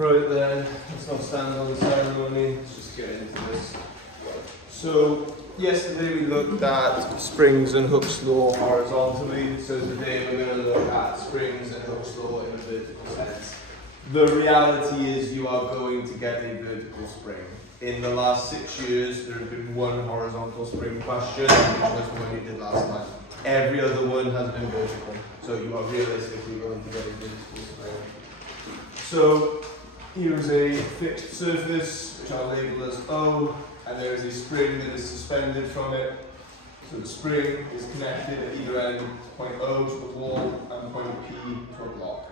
Right then, let's not stand on the ceremony, let's just get into this. So, yesterday we looked at springs and Hooke's law horizontally, so today we're going to look at springs and Hooke's law in a vertical sense. The reality is you are going to get a vertical spring. In the last 6 years, there has been one horizontal spring question, which was the one you did last time. Every other one has been vertical, so you are realistically going to get a vertical spring. So, here is a fixed surface, which I'll label as O, and there is a spring that is suspended from it. So the spring is connected at either end, point O to the wall and point P to a block.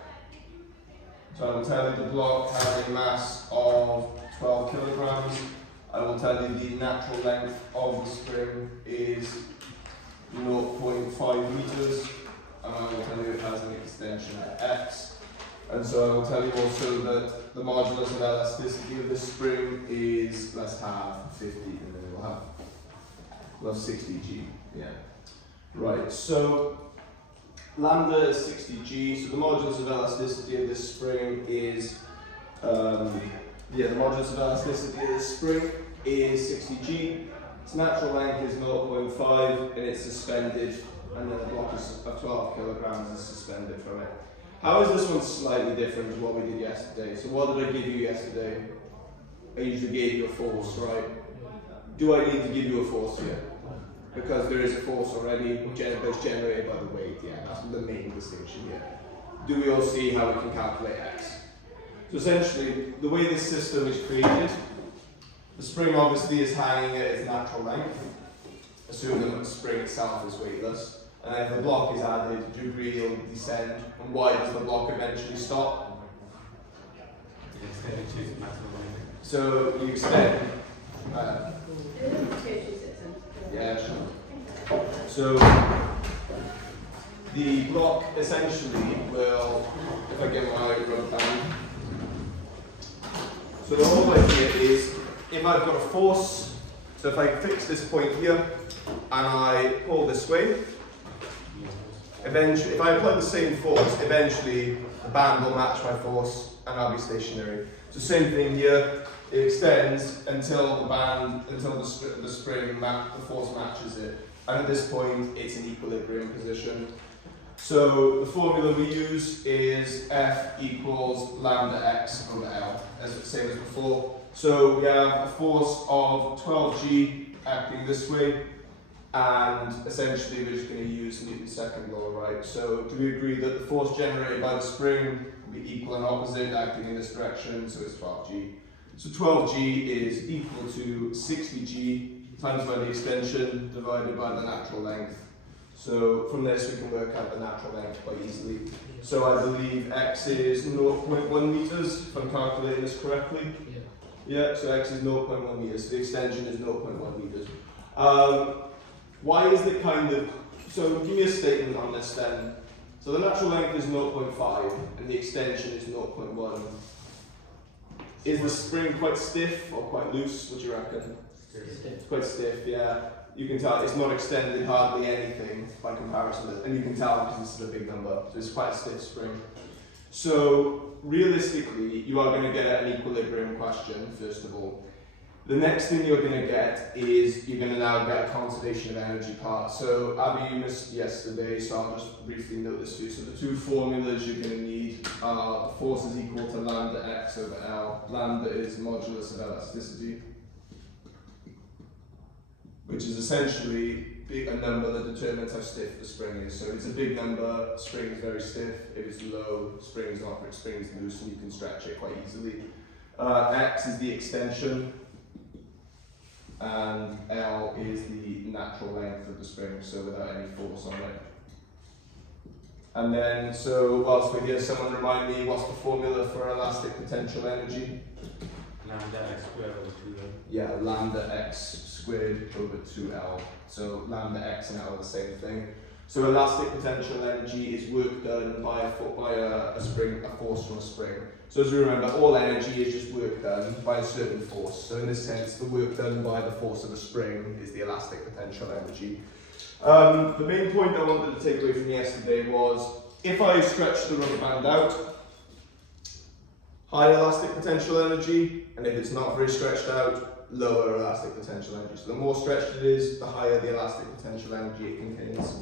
So I will tell you the block has a mass of 12 kilograms. I will tell you the natural length of the spring is 0.5 meters, and I will tell you it has an extension at X. And so I will tell you also that the modulus of elasticity of this spring is, let's have 50, and then we'll have 60 G. Yeah. Right, so lambda is 60 G, so the modulus of elasticity of this spring is, the modulus of elasticity of this spring is 60 G. Its natural length is 0.5, and it's suspended, and then the block of 12 kilograms is suspended from it. How is this one slightly different to what we did yesterday? So what did I give you yesterday? I usually gave you a force, right? Do I need to give you a force here? Because there is a force already that's generated by the weight, yeah, that's the main distinction here. Do we all see how we can calculate X? So essentially, the way this system is created, the spring obviously is hanging at its natural length, assuming that the spring itself is weightless. And if the block is added, degree will descend. And why does the block eventually stop? So you extend. Yeah, sure. So the block essentially will, if I get my rub down. So the whole idea is, if I've got a force, so if I fix this point here and I pull this way, eventually, if I apply the same force, eventually the band will match my force and I'll be stationary. So same thing here, it extends until the spring, the force matches it. And at this point, it's in equilibrium position. So the formula we use is F equals lambda X over L, as the same as before. So we have a force of 12G acting this way, and essentially we're just going to use Newton's second law, right? So do we agree that the force generated by the spring will be equal and opposite, acting in this direction, so it's 12G. So 12G is equal to 60G times by the extension divided by the natural length. So from this we can work out the natural length quite easily. So I believe X is 0.1 meters, if I'm calculating this correctly. Yeah, so X is 0.1 meters, so the extension is 0.1 meters. Why is it kind of, so give me a statement on this then. So the natural length is 0.5 and the extension is 0.1. Is the spring quite stiff or quite loose? What do you reckon? It's quite stiff, yeah. You can tell it's not extended hardly anything by comparison, and you can tell because this is a big number, so it's quite a stiff spring. So realistically, you are going to get an equilibrium question, first of all. The next thing you're going to get is you're going to now get a conservation of energy part. So Abby, you missed yesterday, so I'll just briefly note this for you. So the two formulas you're going to need are the force is equal to lambda X over L. Lambda is modulus of elasticity, which is essentially a number that determines how stiff the spring is. So if it's a big number, spring is very stiff. If it's low, spring is not, spring is loose and you can stretch it quite easily. X is the extension, and L is the natural length of the spring, so without any force on it. And then, so whilst we're here, someone remind me, what's the formula for elastic potential energy? Lambda X squared over 2L. Yeah, lambda X squared over 2L. So lambda X and L are the same thing. So elastic potential energy is work done by a force from a spring. So as we remember, all energy is just work done by a certain force. So in this sense, the work done by the force of a spring is the elastic potential energy. The main point I wanted to take away from yesterday was, if I stretch the rubber band out, high elastic potential energy, and if it's not very stretched out, lower elastic potential energy. So the more stretched it is, the higher the elastic potential energy it contains.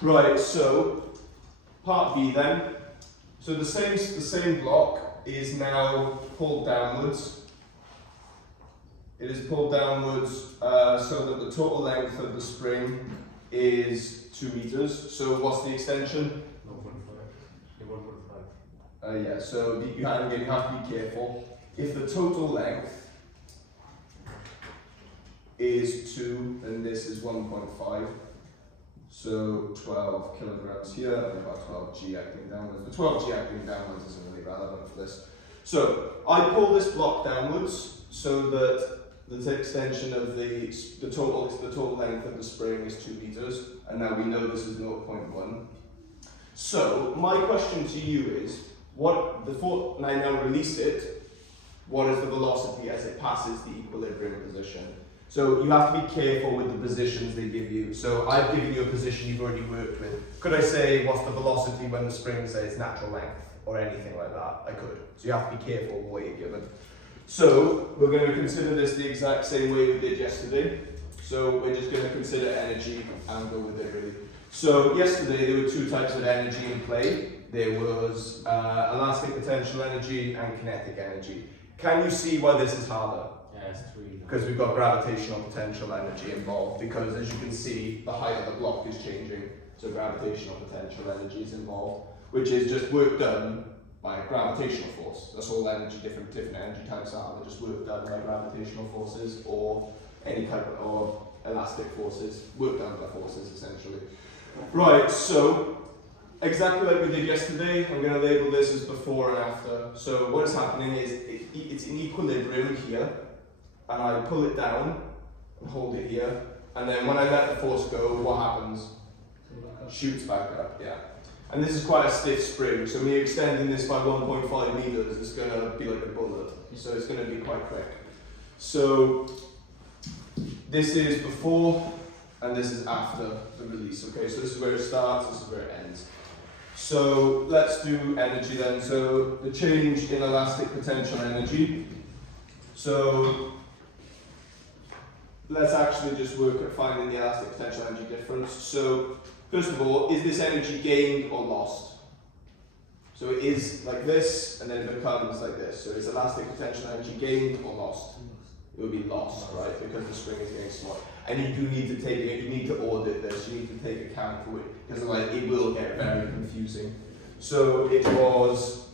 Right, so part B then. So the same block is now pulled downwards. It is pulled downwards so that the total length of the spring is 2 meters. So what's the extension? 1.5. Yeah, so you have to be careful. If the total length is 2, then this is 1.5. So 12 kilograms here, and about 12g acting downwards. The 12g acting downwards isn't really relevant for this. So I pull this block downwards so that the extension of the total length of the spring is 2 meters, and now we know this is 0.1. So my question to you is, before I now release it, what is the velocity as it passes the equilibrium position? So you have to be careful with the positions they give you. So I've given you a position you've already worked with. Could I say what's the velocity when the spring says natural length or anything like that? I could. So you have to be careful what you're given. So we're going to consider this the exact same way we did yesterday. So we're just going to consider energy and go with it really. So yesterday there were 2 types of energy in play. There was elastic potential energy and kinetic energy. Can you see why this is harder? Yeah, it's 3. Because we've got gravitational potential energy involved, because as you can see, the height of the block is changing, so gravitational potential energy is involved, which is just work done by gravitational force. That's all energy, different energy types are. They're just work done by gravitational forces or any type of or elastic forces, work done by forces essentially. Right, so exactly like we did yesterday, I'm going to label this as before and after. So what is happening is it's in equilibrium here, and I pull it down and hold it here, and then when I let the force go, what happens? Shoots back up, yeah. And this is quite a stiff spring, so me extending this by 1.5 meters is going to be like a bullet, so it's going to be quite quick. So this is before and this is after the release, okay? So this is where it starts, this is where it ends. So let's do energy then. So the change in elastic potential energy. So let's actually just work at finding the elastic potential energy difference. So first of all, is this energy gained or lost? So it is like this, and then it becomes like this. So is elastic potential energy gained or lost? It will be lost, right? Because the spring is getting smaller. And you do need to take it, you need to audit this, you need to take account for it, because otherwise it will get very confusing. So it was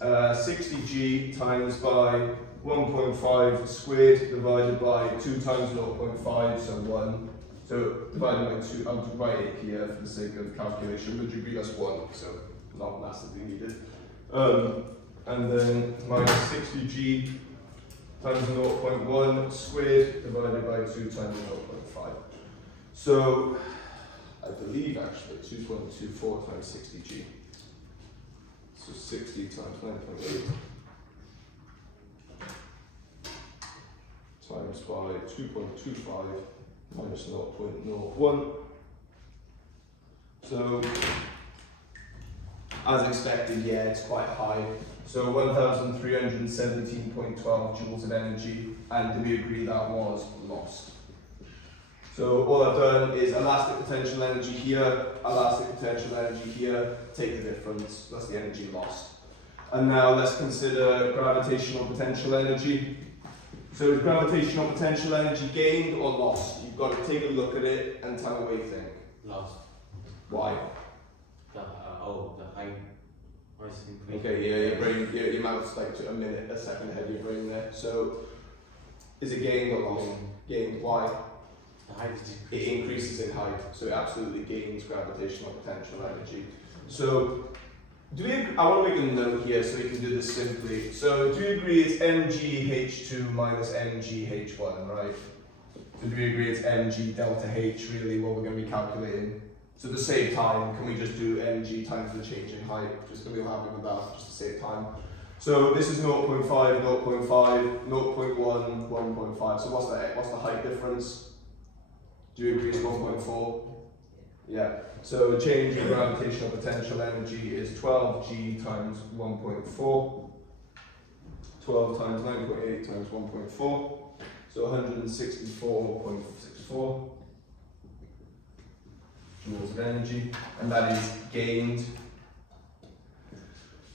60g times by 1.5 squared divided by 2 times 0.5, so 1. So divided by 2, I'll write it here for the sake of calculation, would you agree that's 1, so not massively needed. And then minus 60g times 0.1 squared divided by 2 times 0.5. So I believe actually 2.24 times 60g. So 60 times 9.8 times by 2.25 minus 0.01. So as expected, yeah, it's quite high. So 1,317.12 joules of energy, and do we agree that was lost? So all I've done is elastic potential energy here, elastic potential energy here, take the difference, that's the energy lost. And now let's consider gravitational potential energy. So is gravitational potential energy gained or lost? You've got to take a look at it and tell me what you think. Lost. Why? The height. Okay, yeah, your mouth's like a second ahead of your brain there. So, is it gained or lost? Gained. Why? The height is It increases in height, so it absolutely gains gravitational potential energy. So, I want to make a note here so you can do this simply. So, do you agree it's mgh2 minus mgh1, right? So, do we agree it's mg delta h really what we're going to be calculating? So to save time, can we just do mg times the change in height? Just to be happy with that, just to save time. So this is 0.5, 0.5, 0.1, 1.5. So what's the height difference? Do you agree it's 1.4? Yeah. So the change in gravitational potential energy is 12g times 1.4. 12 times 9.8 times 1.4, so 164.64 joules of energy, and that is gained.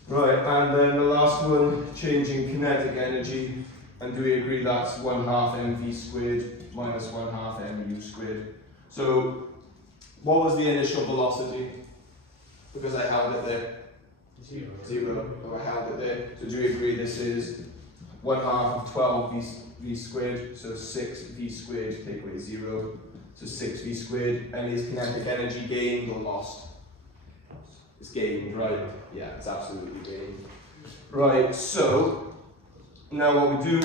Right, and then the last one, changing kinetic energy, and do we agree that's 1/2 mv squared minus 1/2 mu squared? So, what was the initial velocity? Because I held it there. 0. Oh, I held it there. So do we agree this is 1/2 of 12 v squared, so 6v squared, take away 0, so 6v squared, and is kinetic energy gained or lost? It's gained, right? Yeah, it's absolutely gained. Right, so now what we do,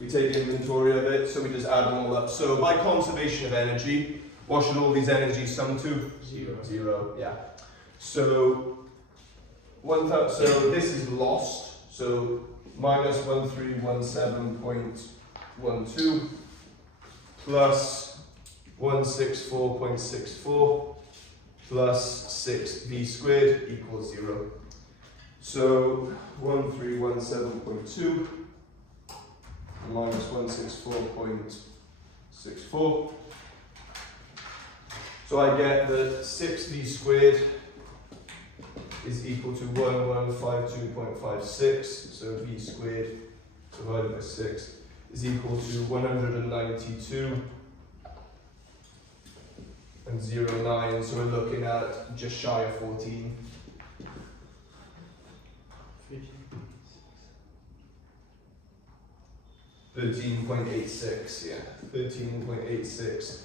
we take inventory of it, so we just add them all up. So by conservation of energy, what should all these energies sum to? 0. 0, yeah. So so this is lost, so minus 1317.12 plus 164.64 plus 6v squared equals 0. So 1317.2 minus 164.64. So I get that 6v squared is equal to 1152.56, so v squared divided by 6 is equal to 192.09, so we're looking at just shy of 14. 13.86, yeah, 13.86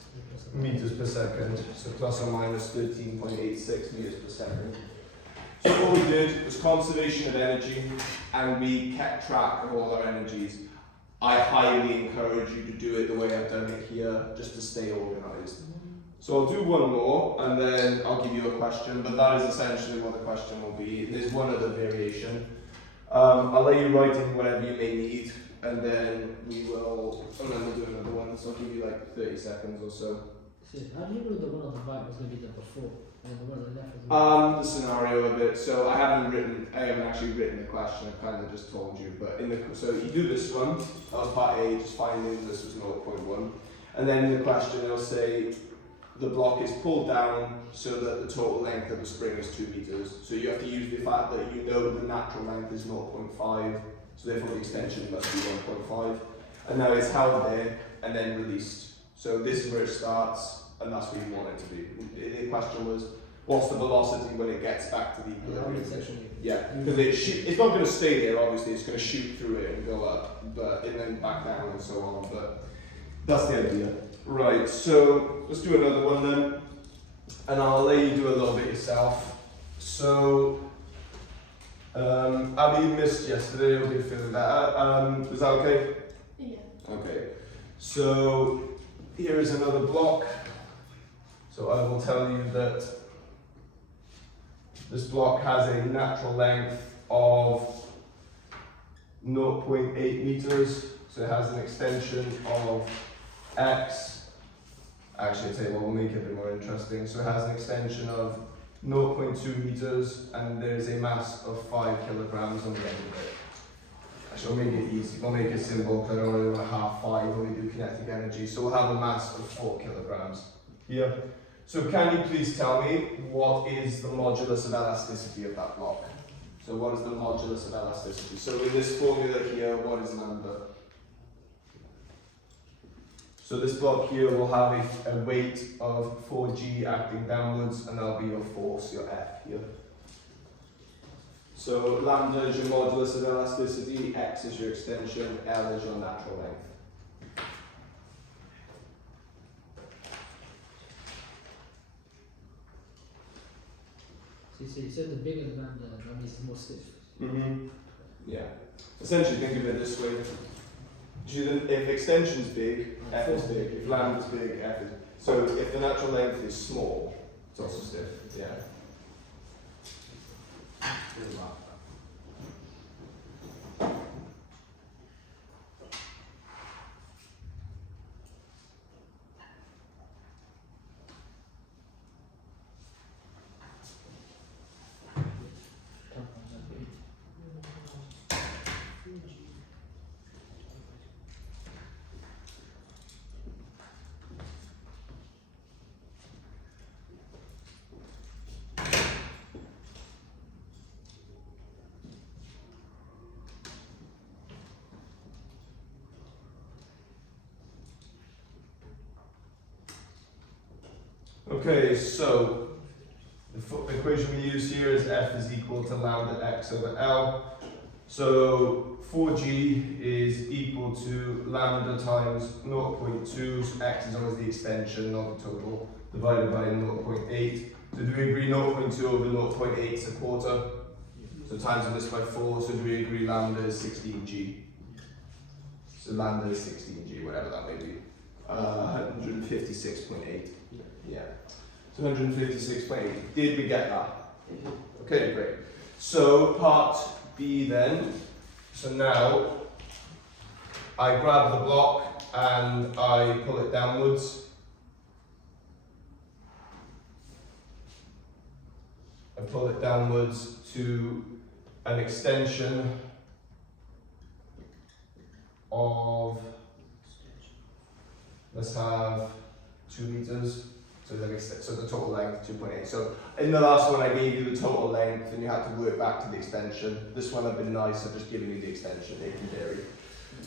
meters per second, so plus or minus 13.86 meters per second. So what we did was conservation of energy, and we kept track of all our energies. I highly encourage you to do it the way I've done it here, just to stay organised. So I'll do one more, and then I'll give you a question, but that is essentially what the question will be. There's one other variation. I'll let you write in whatever you may need, and then we'll do another one, so I'll give you like 30 seconds or so. How do you know the one on the right was going to be there before, and the one on the left was The scenario of it. So I haven't actually written the question. I've kind of just told you. But so you do this one. That was part A, just finding this was 0.1, and then in the question it'll say the block is pulled down so that the total length of the spring is 2 meters. So you have to use the fact that you know the natural length is 0.5, so therefore the extension must be 1.5, and now it's held there and then released. So this is where it starts, and that's where you want it to be. The question was, what's the velocity when it gets back to the equilibrium position? Yeah, because it's not going to stay there, obviously, it's going to shoot through it and go up, and then back down and so on, but that's the idea. Right, so let's do another one then, and I'll let you do a little bit yourself. So, Abby missed yesterday, I hope you're feeling better. Was that okay? Yeah. Okay, so here is another block. So I will tell you that this block has a natural length of 0.8 meters. So it has an extension of x. Actually, I tell you what, we'll make it a bit more interesting. So it has an extension of 0.2 meters, and there is a mass of 5 kilograms on the end of it. Actually, we'll make it easy. We'll make it simple because I don't really want to half 5 when we do kinetic energy. So we'll have a mass of 4 kilograms here. So can you please tell me what is the modulus of elasticity of that block? So what is the modulus of elasticity? So in this formula here, what is lambda? So this block here will have a weight of 4g acting downwards, and that'll be your force, your F here. So lambda is your modulus of elasticity, x is your extension, L is your natural length. So you said the bigger the lambda, that means it's more stiff. Yeah. Essentially, think of it this way. If extension's big, F is big. If lambda's big, F is. So if the natural length is small, it's also stiff. Yeah. Okay, so the equation we use here is F is equal to lambda x over L. So 4g is equal to lambda times 0.2, so x is always the extension, not the total, divided by 0.8. So do we agree 0.2 over 0.8 is a quarter? So times this by 4, so do we agree lambda is 16g? So lambda is 16g, whatever that may be. 156.8. Yeah. So 156.8. Did we get that? Okay, great. So part B then. So now I grab the block and I pull it downwards. I pull it downwards to an extension of, let's have 2 meters. So, so the total length 2.8. So in the last one I gave you the total length and you had to work back to the extension. This one I've been nice, I've just given you the extension, they can vary.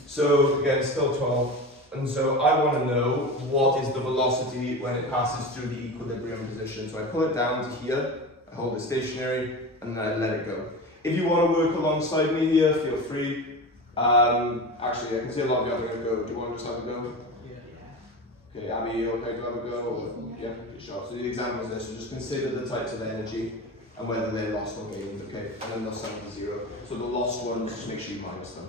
So again, still 12. And so I want to know what is the velocity when it passes through the equilibrium position. So I pull it down to here, I hold it stationary, and then I let it go. If you want to work alongside me here, feel free. Actually, I can see a lot of you are going to go. Do you want to just have a go? Okay, Abby, you okay to have a go? Or, yeah, good shot. So the example is this, so just consider the types of energy and whether they're lost or gained, okay? And then they'll sum to 0. So the lost ones, just make sure you minus them.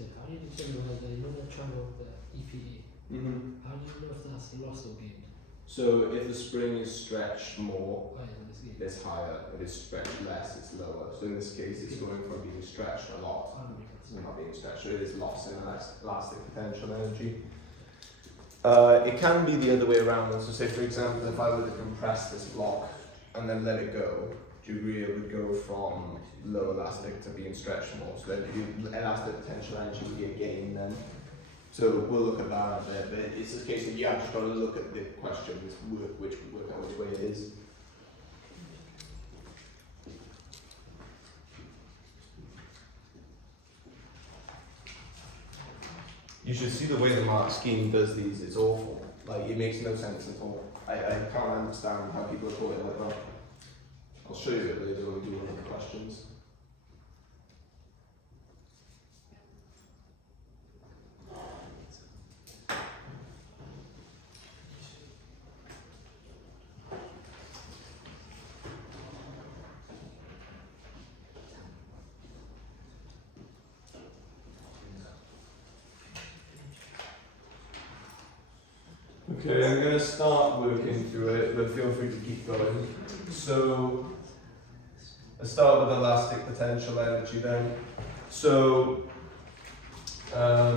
How do you determine whether you know the triangle of the EPE? How do you know if that's lost or gained? So if the spring is stretched more, Oh, yeah, that's gained. it's higher. If it's stretched less, it's lower. So in this case, it's going from being stretched a lot Oh, that makes to sense. not being stretched. So it is lost in elastic potential energy. It can be the other way around. So say for example, if I were to compress this block and then let it go, Julia would go from low elastic to being stretched more. So then the elastic potential energy would be a gain then. So we'll look at that a bit, but it's a case of you have just got to look at the question, work out which way it is. You should see the way the mark scheme does these, it's awful. Like, it makes no sense at all. I can't understand how people have got it like that. I'll show you it later when we do one of the questions. Okay, I'm going to start working through it, but feel free to keep going. So, let's start with elastic potential energy then. So, so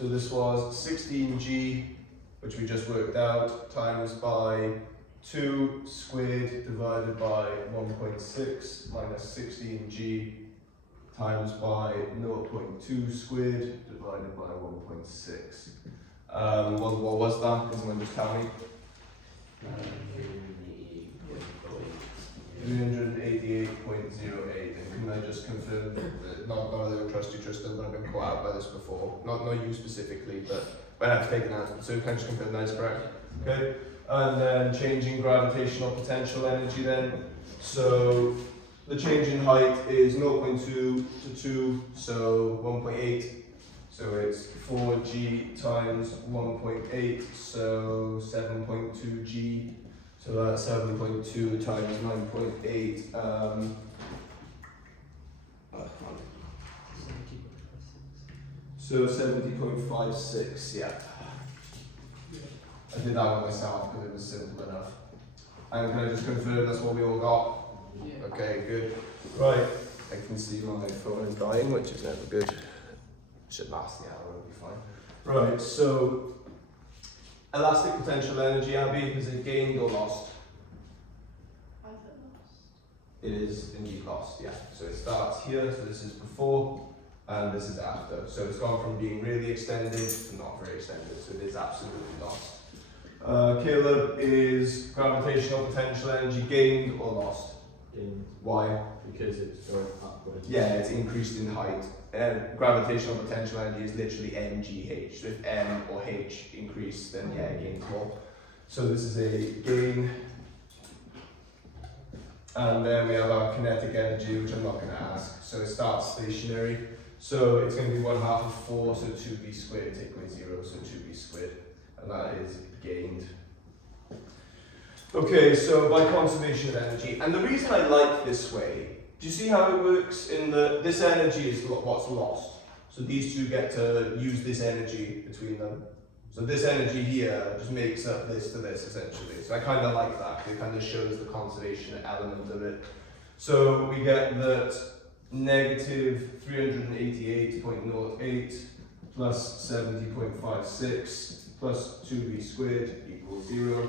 this was 16g, which we just worked out, times by 2 squared divided by 1.6 minus 16g times by 0.2 squared divided by 1.6. What was that? Can someone just tell me? 388.08. And can I just confirm that not that I don't trust you, Tristan, but I've been caught out by this before. Not you specifically, but when I've taken out. So can I just confirm that is correct? Okay. And then changing gravitational potential energy then. So the change in height is 0.2 to 2, so 1.8. So it's 4g times 1.8, so 7.2g. So that's 7.2 times 9.8. So 70.56, yeah. I did that one myself because it was simple enough. And can I just confirm that's what we all got? Yeah. Okay, good. Right, I can see my phone is dying, which is never good. Should last the hour, it'll be fine. Right, so elastic potential energy, Abby, is it gained or lost? It is indeed lost, yeah. So it starts here, so this is before, and this is after. So it's gone from being really extended to not very extended, so it is absolutely lost. Caleb, is gravitational potential energy gained or lost? In Why? because it's going upwards. Yeah, it's increased in height. Gravitational potential energy is literally mgh. So if m or h increase, then yeah, it gains more. So this is a gain. And then we have our kinetic energy, which I'm not going to ask. So it starts stationary. So it's going to be 1/2 of 4, so 2b squared, take away 0, so 2b squared. And that is gained. Okay, so by conservation of energy. And the reason I like this way, do you see how it works in this energy is what's lost. So these two get to use this energy between them. So this energy here just makes up this to this essentially. So I kind of like that, it kind of shows the conservation element of it. So we get that negative 388.08 plus 70.56 plus 2b squared equals 0.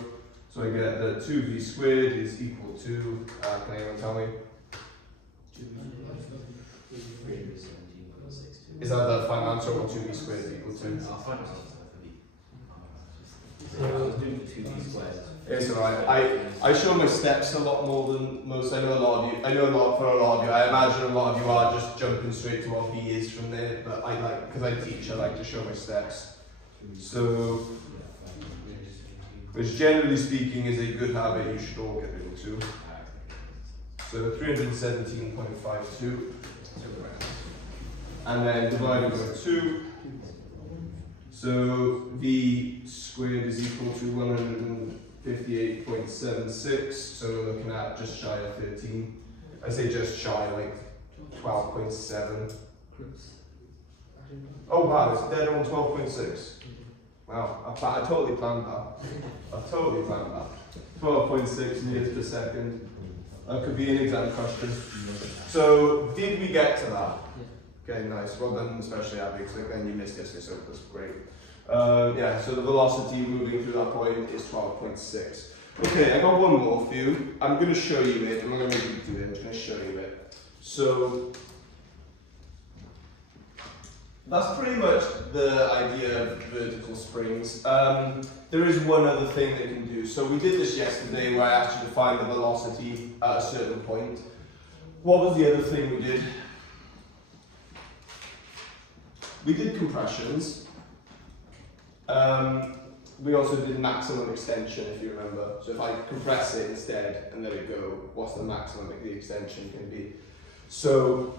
So I get that 2b squared is equal to, can anyone tell me? Is that the final answer, or 2b squared is equal to? It's alright. I show my steps a lot more than most. I know a lot of you. I know a lot for a lot of you. I imagine a lot of you are just jumping straight to what B is from there. But I like, because I teach, I like to show my steps. So, which generally speaking is a good habit you should all get into. So 317.52. And then divided by 2. So V squared is equal to 158.76. So we're looking at just shy of 13. I say just shy, like 12.7. Oh wow, it's dead on 12.6. Wow, I totally planned that. I totally planned that. 12.6 meters per second. That could be an exam question. So did we get to that? Okay, nice. Well done, especially Abby, because again you missed yesterday, so that's great. Yeah, so the velocity moving through that point is 12.6. Okay, I got one more for you. I'm going to show you it. I'm not going to make you do it. I'm just going to show you it. So that's pretty much the idea of vertical springs. There is one other thing that you can do. So we did this yesterday where I asked you to find the velocity at a certain point. What was the other thing we did? We did compressions. We also did maximum extension, if you remember. So if I compress it instead and let it go, what's the maximum the extension can be? So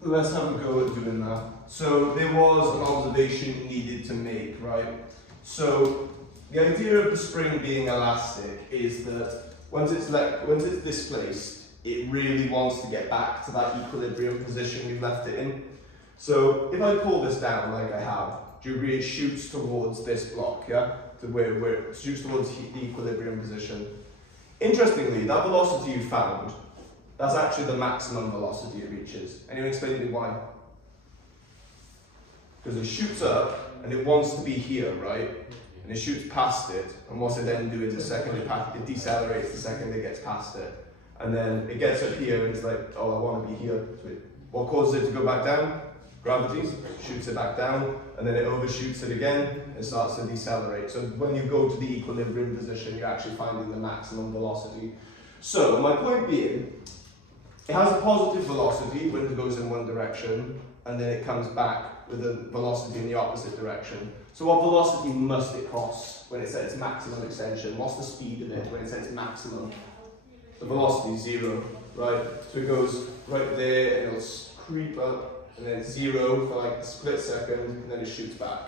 let's have a go at doing that. So there was an observation needed to make, right? So the idea of the spring being elastic is that once it's displaced, it really wants to get back to that equilibrium position we've left it in. So if I pull this down like I have, do you agree it shoots towards this block, yeah? To where it shoots towards the equilibrium position. Interestingly, that velocity you found, that's actually the maximum velocity it reaches. Anyone explain to me why? Because it shoots up and it wants to be here, right? And it shoots past it, and what's it then do in the second it decelerates the second it gets past it. And then it gets up here and it's like, oh, I want to be here. So what causes it to go back down? Gravity shoots it back down, and then it overshoots it again and starts to decelerate. So when you go to the equilibrium position, you're actually finding the maximum velocity. So my point being, it has a positive velocity when it goes in one direction, and then it comes back with a velocity in the opposite direction. So what velocity must it cross when it says maximum extension? What's the speed of it when it says maximum? The velocity is 0, right? So it goes right there and it'll creep up, and then it's 0 for like a split second, and then it shoots back.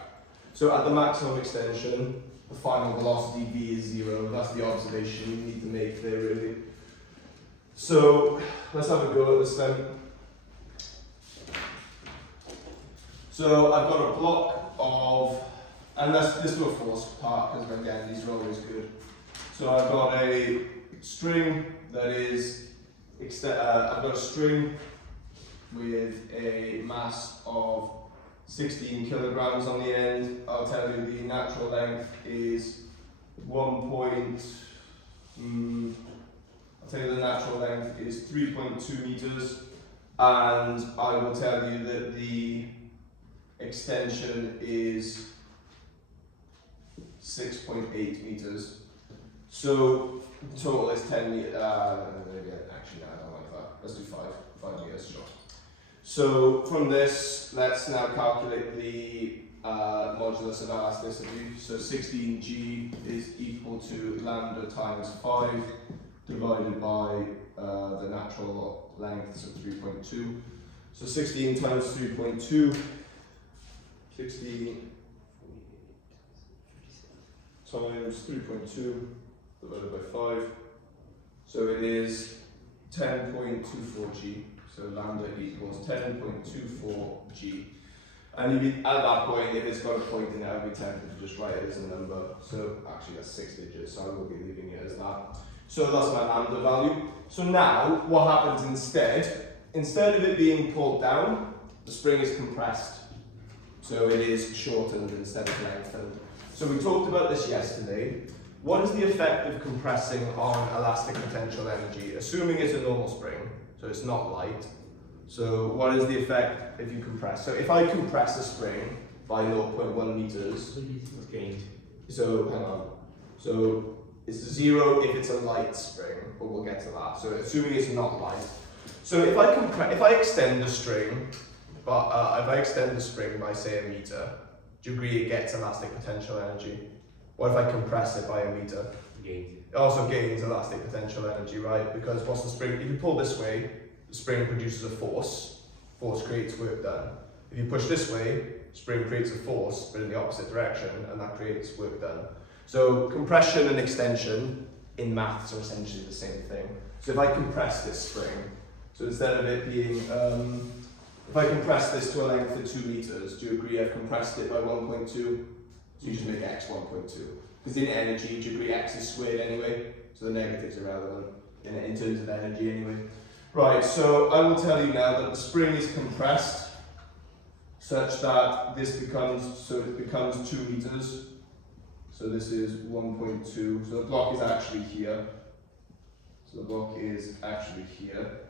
So at the maximum extension, the final velocity v is 0. That's the observation you need to make there, really. So let's have a go at this then. So I've got a block of, and let's do a force part, because again, these are always good. So I've got a string that is, I've got a string with a mass of 16 kilograms on the end. I'll tell you the natural length is I'll tell you the natural length is 3.2 meters, and I will tell you that the extension is 6.8 meters. So the total is 10 meters. Actually, no, I don't like that. Let's do 5 meters, sure. So from this, let's now calculate the modulus of elasticity. So 16g is equal to lambda times 5 divided by the natural length, so 3.2. So 16 times 3.2, 16 times 3.2 divided by 5. So it is 10.24g. So lambda equals 10.24 g. And if at that point, if it's got a point in it, I'll be tempted to just write it as a number. So actually that's 6 digits, so I will be leaving it as that. So that's my lambda value. So now, what happens instead? Instead of it being pulled down, the spring is compressed. So it is shortened instead of lengthened. So we talked about this yesterday. What is the effect of compressing on elastic potential energy? Assuming it's a normal spring. So it's not light. So what is the effect if you compress? So if I compress a spring by 0.1 meters, It's gained. so hang on. So it's 0 if it's a light spring, but we'll get to that. So assuming it's not light. So if I extend the string, if I extend the spring by say a meter, do you agree it gets elastic potential energy? What if I compress it by a meter? Gained. It also gains elastic potential energy, right? Because what's the spring? If you pull this way, the spring produces a force. Force creates work done. If you push this way, spring creates a force, but in the opposite direction, and that creates work done. So compression and extension in maths are essentially the same thing. So if I compress this spring, so instead of it being, if I compress this to a length of 2 meters, do you agree I've compressed it by 1.2? So you just make x 1.2. Because in energy, do you agree x is squared anyway? So the negatives are relevant in terms of energy anyway. Right, so I will tell you now that the spring is compressed such that this becomes, so it becomes 2 meters. So this is 1.2, so the block is actually here. So the block is actually here.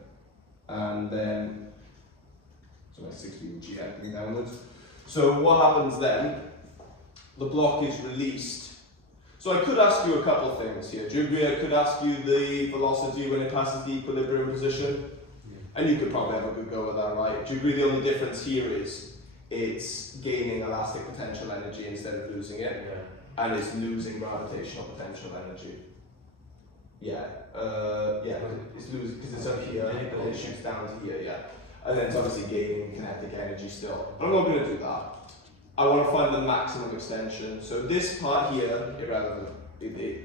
And then, so my 16G acting downwards. So what happens then? The block is released. So I could ask you a couple of things here. Do you agree I could ask you the velocity when it passes the equilibrium position? And you could probably have a good go at that, right? Do you agree the only difference here is it's gaining elastic potential energy instead of losing it? Yeah. And it's losing gravitational potential energy. Yeah, it's losing because it's up here and it shoots down to here, yeah. And then it's obviously gaining kinetic energy still. But I'm not going to do that. I want to find the maximum extension. So this part here, irrelevant.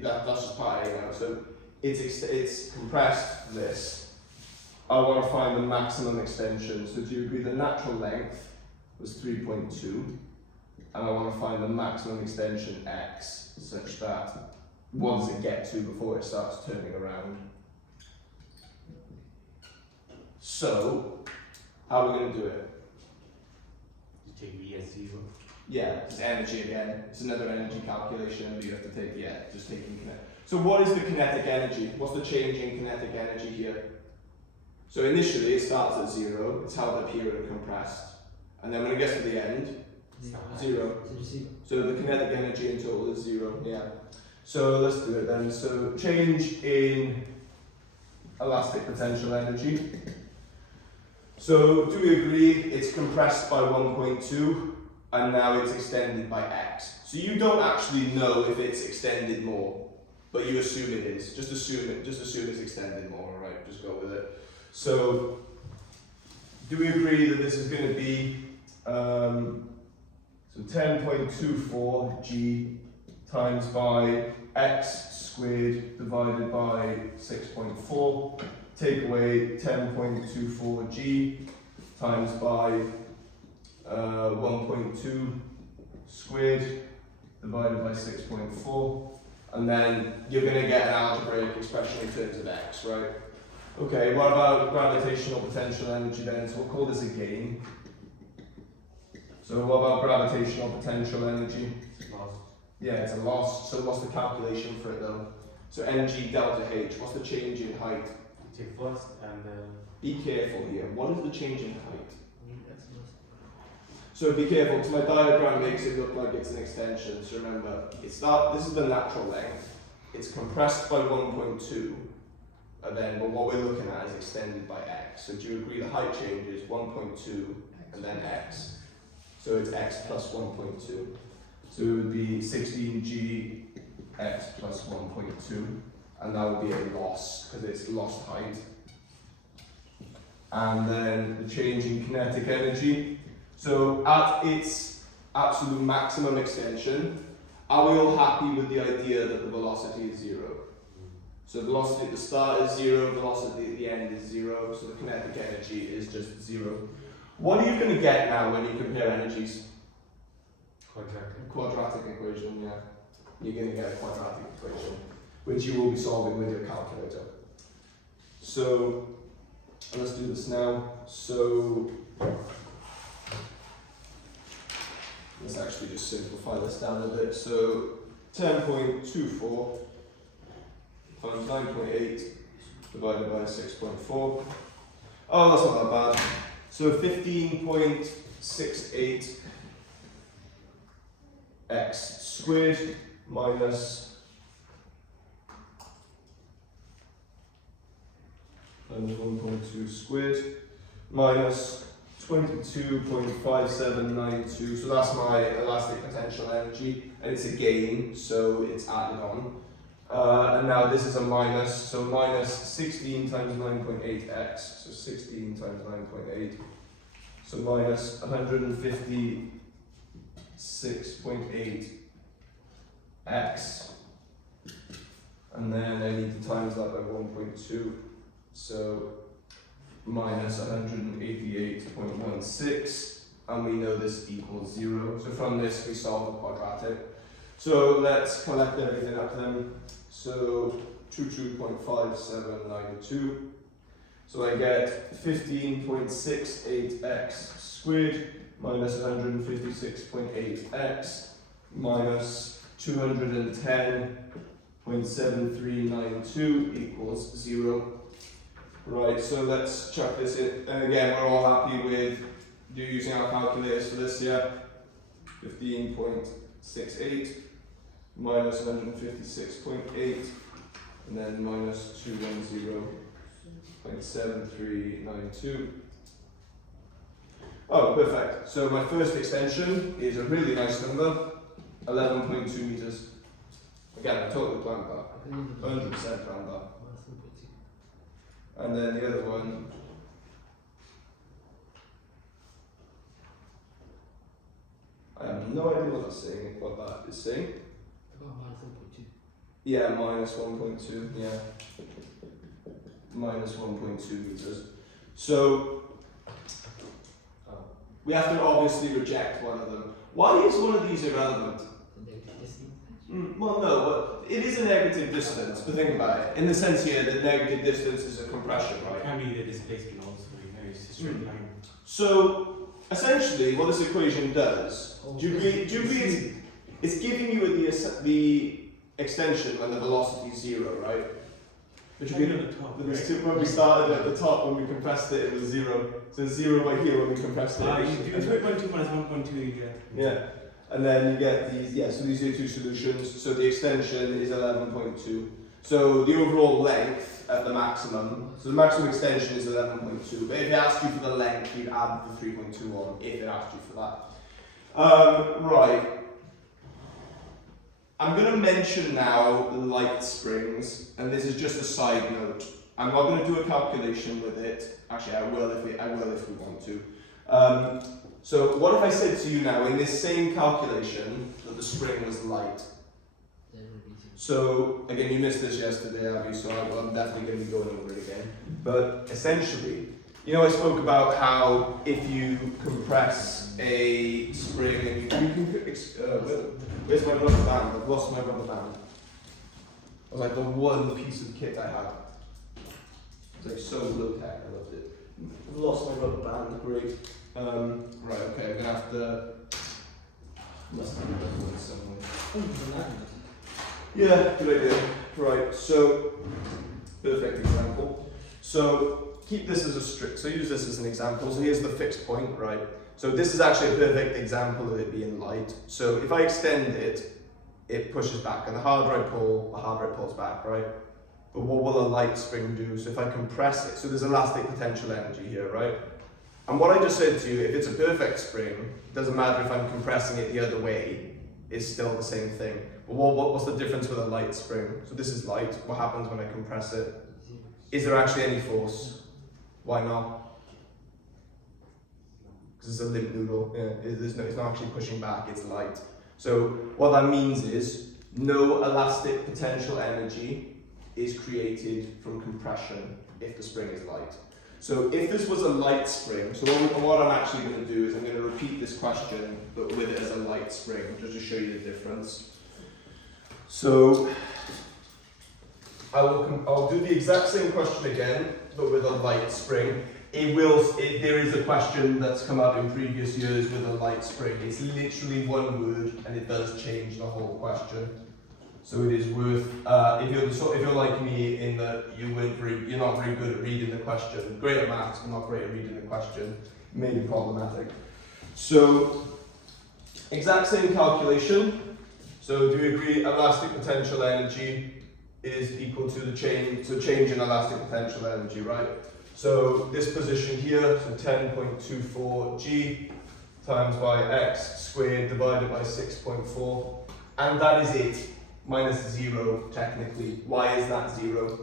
That's just part A now. So it's compressed this. I want to find the maximum extension. So do you agree the natural length was 3.2? And I want to find the maximum extension x such that what does it get to before it starts turning around? So, how are we going to do it? You take V as 0. Yeah, it's energy again. It's another energy calculation, but you have to take, just taking kinetic. So what is the kinetic energy? What's the change in kinetic energy here? So initially it starts at 0, it's held up here and compressed. And then when it gets to the end, 0. So the kinetic energy in total is 0, yeah. So let's do it then. So change in elastic potential energy. So do we agree it's compressed by 1.2 and now it's extended by x? So you don't actually know if it's extended more, but you assume it is. Just assume it's extended more, alright? Just go with it. So do we agree that this is going to be so 10.24 g times by x squared divided by 6.4, take away 10.24 g times by 1.2 squared divided by 6.4, and then you're going to get an algebraic expression in terms of x, right? Okay, what about gravitational potential energy then? So we'll call this a gain. So what about gravitational potential energy? Lost. Yeah, it's a loss. So what's the calculation for it though? So mg delta h, what's the change in height? You take first and then. Be careful here. What is the change in height? So be careful, because my diagram makes it look like it's an extension. So remember, this is the natural length. It's compressed by 1.2. And then, well, what we're looking at is extended by x. So do you agree the height change is 1.2 and then x? So it's x plus 1.2. So it would be 16g x plus 1.2. And that would be a loss, because it's lost height. And then the change in kinetic energy. So at its absolute maximum extension, are we all happy with the idea that the velocity is 0? So velocity at the start is 0, velocity at the end is 0, so the kinetic energy is just 0. What are you going to get now when you compare energies? Quadratic equation, yeah. You're going to get a quadratic equation, which you will be solving with your calculator. So, let's do this now. So, let's actually just simplify this down a bit. So, 10.24 times 9.8 divided by 6.4. Oh, that's not that bad. So 15.68 x squared minus 1.2 squared minus 22.5792. So that's my elastic potential energy, and it's a gain, so it's added on. And now this is a minus, so minus 16 times 9.8x, so 16 times 9.8, so minus 156.8x, and then I need to times that by 1.2, so minus 188.16, and we know this equals 0, so from this we solve the quadratic. So let's collect everything up then. So 22.5792 So I get 15.68x squared minus 156.8x minus 210.7392 equals 0. Right, so let's chuck this in. And again, we're all happy with using our calculators for this, yeah? 15.68 minus 156.8 and then minus 210.7392. Oh, perfect. So my first extension is a really nice number, 11.2 meters. Again, I totally planned that. 100% planned that. And then the other one, I have no idea what that's saying, what that is saying. I got -1.2. Yeah, minus 1.2, yeah. Minus 1.2 meters. So, we have to obviously reject one of them. Why is one of these irrelevant? The negative distance. Well, no, but it is a negative distance, but think about it. In the sense here, the negative distance is a compression, It right? can be the displacement also, you know, it's a straight line. So, essentially, what this equation does, do you agree it's giving you the extension when the velocity is 0, right? Which would be Maybe on the top, when right? we started at the top, when we compressed it, it was 0. So 0 by here when we compressed it. You do 3.2 minus 1.2, you get. Yeah. And then you get these, so these are your two solutions. So the extension is 11.2. So the overall length at the maximum, so the maximum extension is 11.2. But if it asked you for the length, you'd add the 3.2 on, if it asked you for that. Right. I'm going to mention now light springs, and this is just a side note. I'm not going to do a calculation with it. Actually, I will if we want to. So what if I said to you now, in this same calculation, that the spring was light? So, again, you missed this yesterday, Abby, so I'm definitely going to be going over it again. But essentially, you know, I spoke about how if you compress a spring and you can where's my rubber band? I've lost my rubber band. It was like the one piece of kit I had. It was like so low tech, I loved it. I've lost my rubber band, great. Right, okay, I'm gonna have to. Must have another one somewhere. Yeah, good idea. Right, so perfect example. So keep this as a strict. So use this as an example. So here's the fixed point, right? So this is actually a perfect example of it being light. So if I extend it, it pushes back, and the harder I pull, the harder it pulls back, right? But what will a light spring do? So if I compress it, so there's elastic potential energy here, right? And what I just said to you, if it's a perfect spring, it doesn't matter if I'm compressing it the other way, it's still the same thing. But what's the difference with a light spring? So this is light. What happens when I compress it? Is there actually any force? Why not? Because it's a limp noodle. Yeah, it's not actually pushing back, it's light. So what that means is no elastic potential energy is created from compression if the spring is light. So if this was a light spring, so what I'm actually going to do is I'm going to repeat this question, but with it as a light spring, just to show you the difference. So I'll do the exact same question again, but with a light spring. There is a question that's come up in previous years with a light spring. It's literally one word, and it does change the whole question. So it is worth, if you're like me in that you're not very good at reading the question, great at maths, but not great at reading the question, maybe problematic. So, exact same calculation. So do we agree elastic potential energy is equal to the change in elastic potential energy, right? So this position here, so 10.24 G times by x squared divided by 6.4, and that is it. Minus 0, technically. Why is that 0?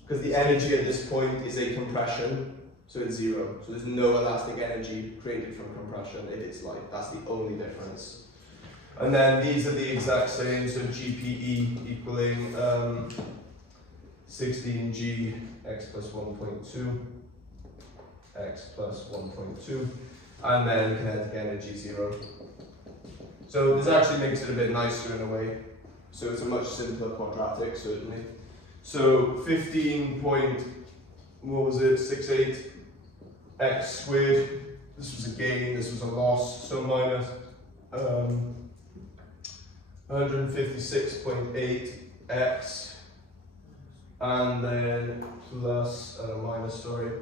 Because the energy at this point is a compression, so it's 0. So there's no elastic energy created from compression if it's light. That's the only difference. And then these are the exact same, so GPE equaling 16G x plus 1.2, x plus 1.2, and then kinetic energy 0. So this actually makes it a bit nicer in a way. So it's a much simpler quadratic, certainly. So 15.1 what was it, 68 x squared. This was a gain, this was a loss, so minus 156.8 x, and then plus, minus, sorry,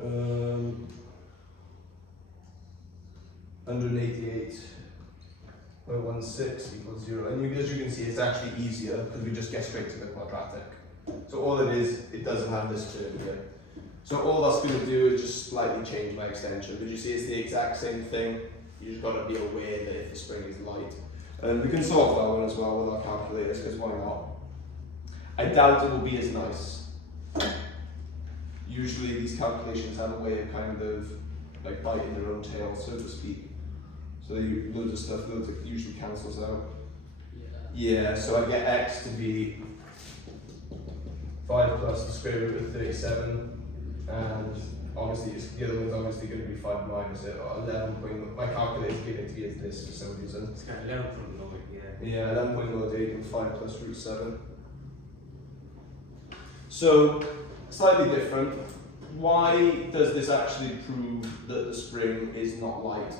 188.16 equals 0. And as you can see, it's actually easier because we just get straight to the quadratic. So all it is, it doesn't have this term here. So all that's going to do is just slightly change my extension. But you see, it's the exact same thing. You just got to be aware that if the spring is light. And we can solve that one as well with our calculators, because why not? I doubt it will be as nice. Usually these calculations have a way of kind of like biting their own tail, so to speak. So loads of stuff usually cancels out. Yeah, so I get x to be 5 plus the square root of 37, and obviously the other one's obviously going to be 5 minus it, or 11. My calculator's giving it to me as this for some reason. It's got 11 from lower, yeah. Yeah, 11.08 and 5 plus root 7. So, slightly different. Why does this actually prove that the spring is not light?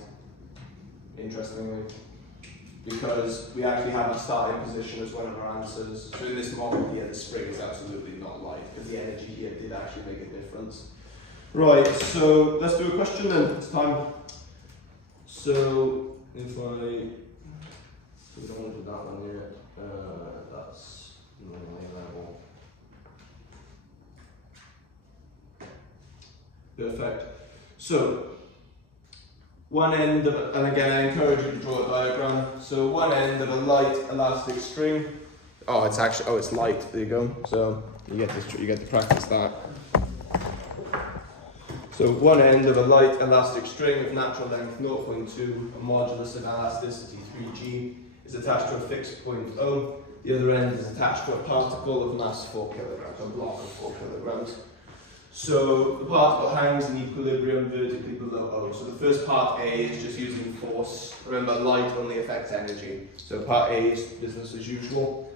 Interestingly. Because we actually have a starting position as one of our answers. So in this model here, the spring is absolutely not light, because the energy here did actually make a difference. Right, so let's do a question then. It's time. So if we don't want to do that one here. That's normally level. Perfect. So one end of, and again I encourage you to draw a diagram. So one end of a light elastic string. Oh, it's light. There you go. So you get to practice that. So one end of a light elastic string of natural length 0.2, a modulus of elasticity 3g, is attached to a fixed point O. The other end is attached to a particle of mass 4 kilograms, a block of 4 kilograms. So the particle hangs in equilibrium vertically below O. So the first part A is just using force. Remember, light only affects energy. So part A is business as usual.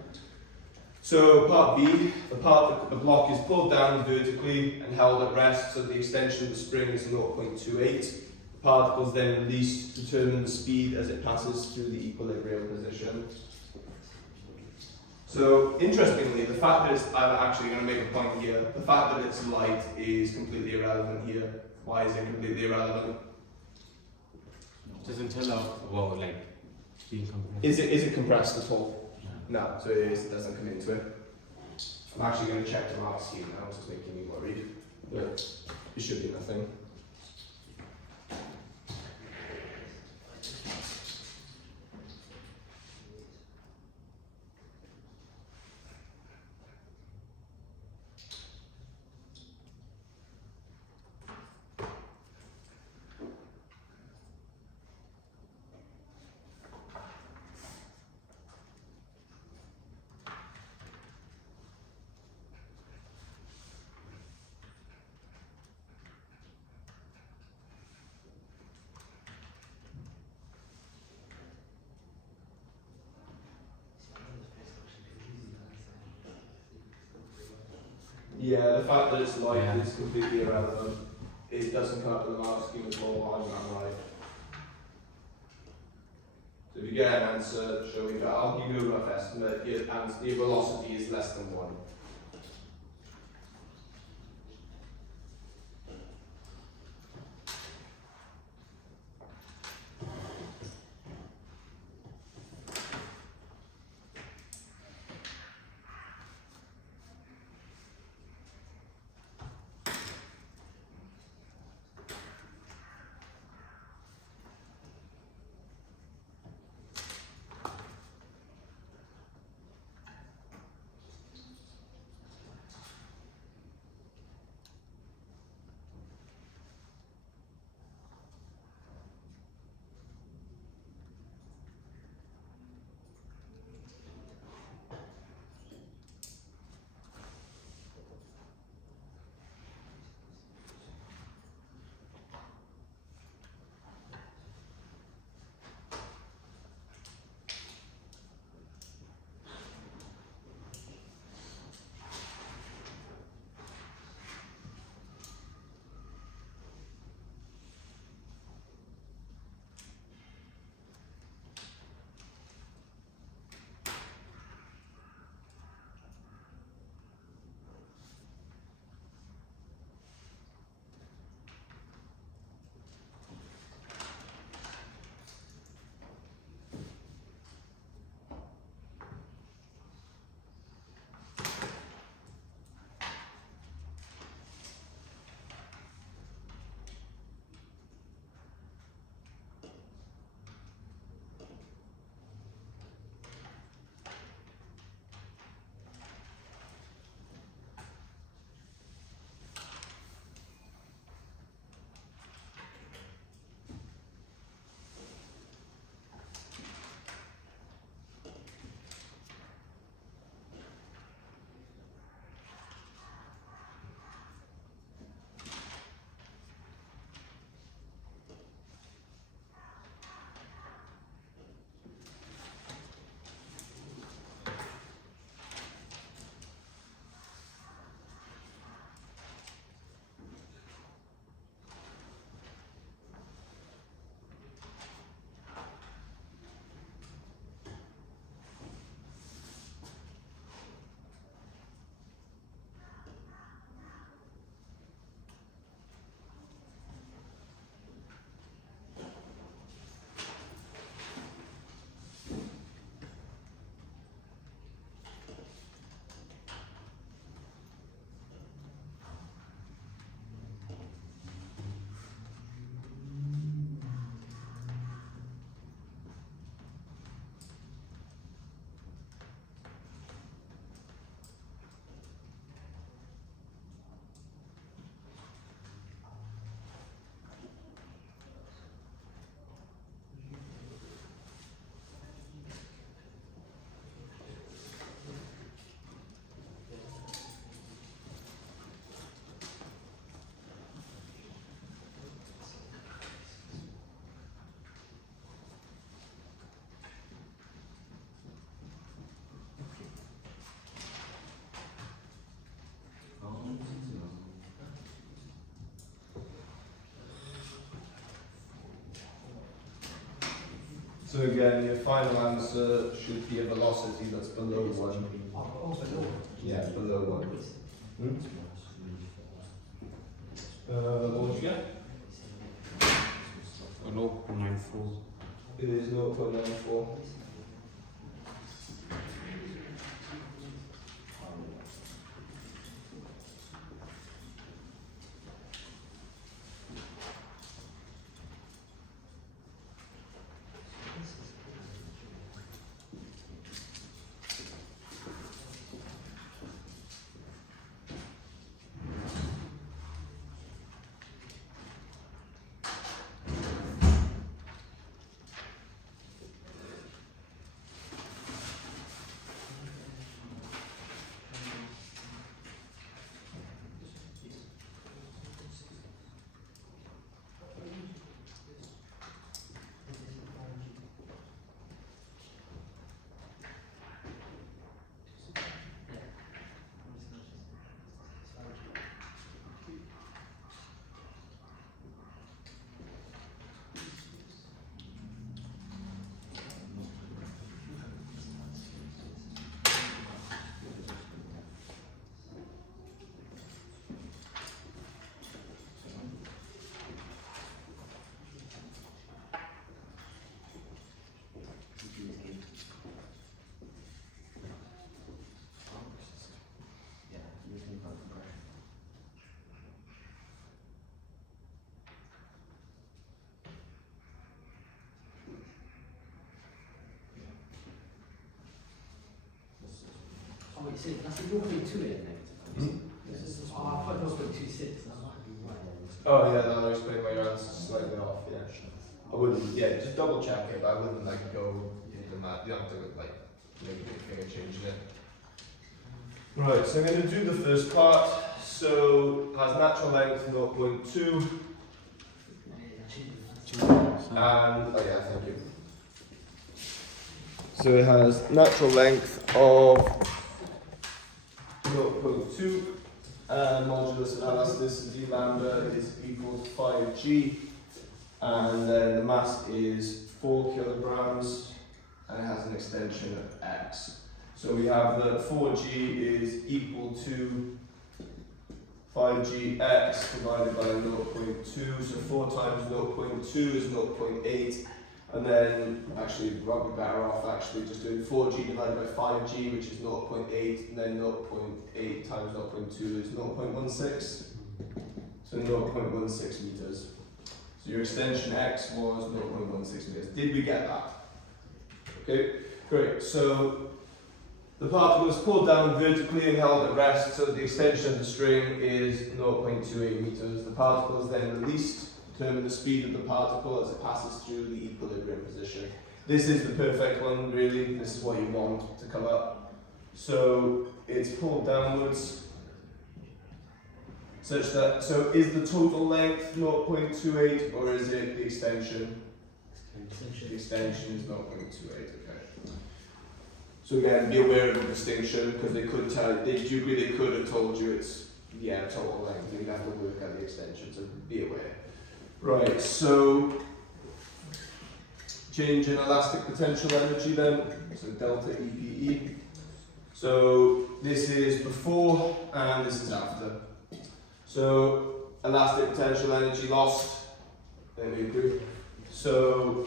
So part B, the block is pulled down vertically and held at rest, so the extension of the spring is 0.28. The particle is then released to determine the speed as it passes through the equilibrium position. So interestingly, the fact that I'm actually going to make a point here, the fact that it's light is completely irrelevant here. Why is it completely irrelevant? Doesn't tell about like being compressed. Is it compressed at all? No, so it doesn't come into it. I'm actually going to check the mark scheme now, it's just making me worried. But it should be nothing. Yeah, the fact that it's light is completely irrelevant. It doesn't come up with the mark scheme at all, I'm right. So if you get an answer showing that, I'll give you a rough estimate, your velocity is less than 1. So again, your final answer should be a velocity that's below 1. Oh, below. Yeah, below 1. Hmm? What would you get? A 0.94. It is 0.94. Oh, wait, see, that's a 0.28. Oh, I put 0.26. That might be right. Oh yeah, that'll explain why your answer's slightly off, yeah. I wouldn't, yeah, just double check it, but I wouldn't like go into that, you don't have to like make a big thing of changing it. Right, so I'm going to do the first part. So, has natural length 0.2 and, oh yeah, thank you. So it has natural length of 0.2 and modulus of elasticity lambda is equal to 5g, and then the mass is 4 kilograms and it has an extension of x. So we have that 4g is equal to 5gx divided by 0.2, so 4 times 0.2 is 0.8, and then actually we'll be better off actually just doing 4g divided by 5g, which is 0.8, and then 0.8 times 0.2 is 0.16, so 0.16 meters. So your extension x was 0.16 meters. Did we get that? Okay, great. So the particle is pulled down vertically and held at rest, so the extension of the string is 0.28 meters. The particle is then released. Determine the speed of the particle as it passes through the equilibrium position. This is the perfect one, really. This is what you want to come up. So it's pulled downwards, such that, so is the total length 0.28 or is it the extension? The extension is 0.28, okay. So again, be aware of the distinction, because they could tell, they could have told you it's, yeah, total length, you'd have to work out the extension, so be aware. Right, so change in elastic potential energy then, so delta EPE. So this is before and this is after. So elastic potential energy lost, then we agree. So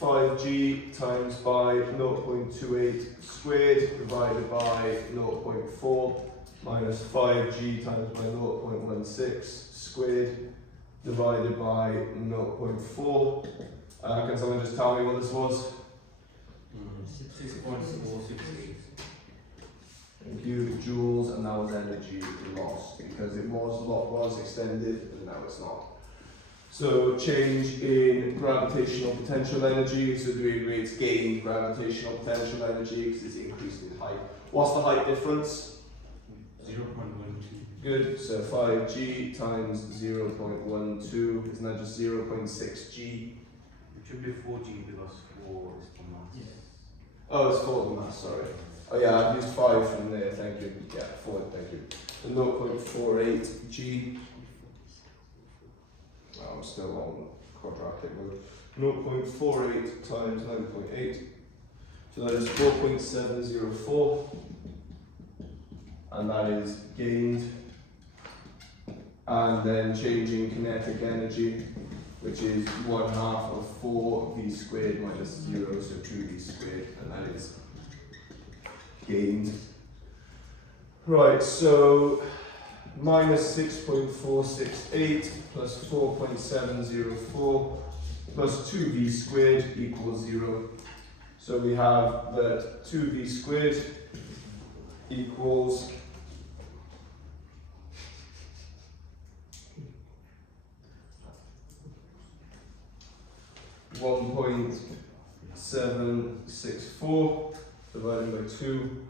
5g times by 0.28 squared divided by 0.4 minus 5g times by 0.16 squared divided by 0.4. Can someone just tell me what this was? 6.468. Thank you, joules, and that was energy lost because it was extended, and now it's not. So change in gravitational potential energy. So do we agree it's gained gravitational potential energy because it's increased in height? What's the height difference? 0.12. Good. So 5g times 0.12 isn't that just 0.6g? It should be 4G because 4 is the mass. Yeah. Oh, it's 4 mass, sorry. Oh yeah, I've used 5 from there, thank you. Yeah, 4, thank you. And 0.48g. Oh, I'm still on quadratic mode. 0.48 times 9.8. So that is 4.704. And that is gained. And then changing kinetic energy, which is 1/2 of 4v squared minus 0, so 2v squared, and that is gained. Right, so minus 6.468 plus 4.704 plus 2v squared equals 0. So we have that 2v squared equals 1.764 divided by 2.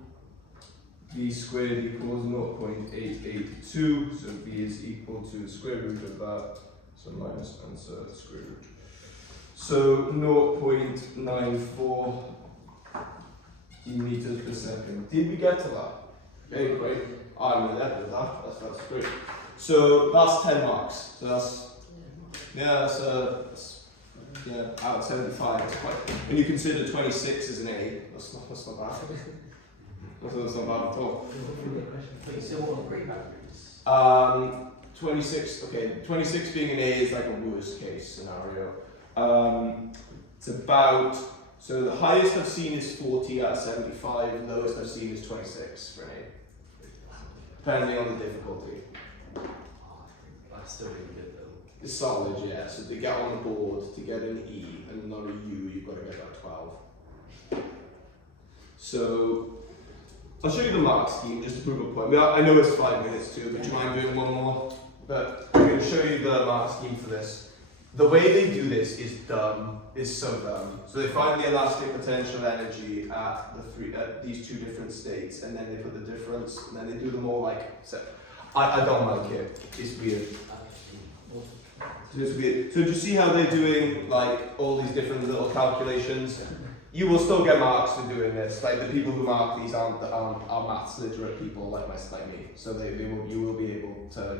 V squared equals 0.882, so V is equal to the square root of that, so minus answer square root. So 0.94 meters per second. Did we get to that? Okay, great. I'm an adept at that, that's great. So that's 10 marks. So that's, that's out of 75. That's quite, when you consider 26 as an A, that's not bad. That's not bad at all. So what grade boundaries? 26, okay, 26 being an A is like a worst case scenario. It's about, so the highest I've seen is 40 out of 75, and lowest I've seen is 26 for an A. Depending on the difficulty. That's still really good though. It's solid, yeah, so to get on the board, to get an E and not a U, you've got to get about 12. So, I'll show you the mark scheme just to prove a point. I know it's 5 minutes too, but do you mind doing one more? But I'm going to show you the mark scheme for this. The way they do this is dumb, is so dumb. So they find the elastic potential energy at these two different states, and then they put the difference, and then they do them all like. So I don't like it. It's weird. So it's weird. So do you see how they're doing like all these different little calculations? You will still get marks for doing this. Like the people who mark these are maths literate people like me. So you will be able to,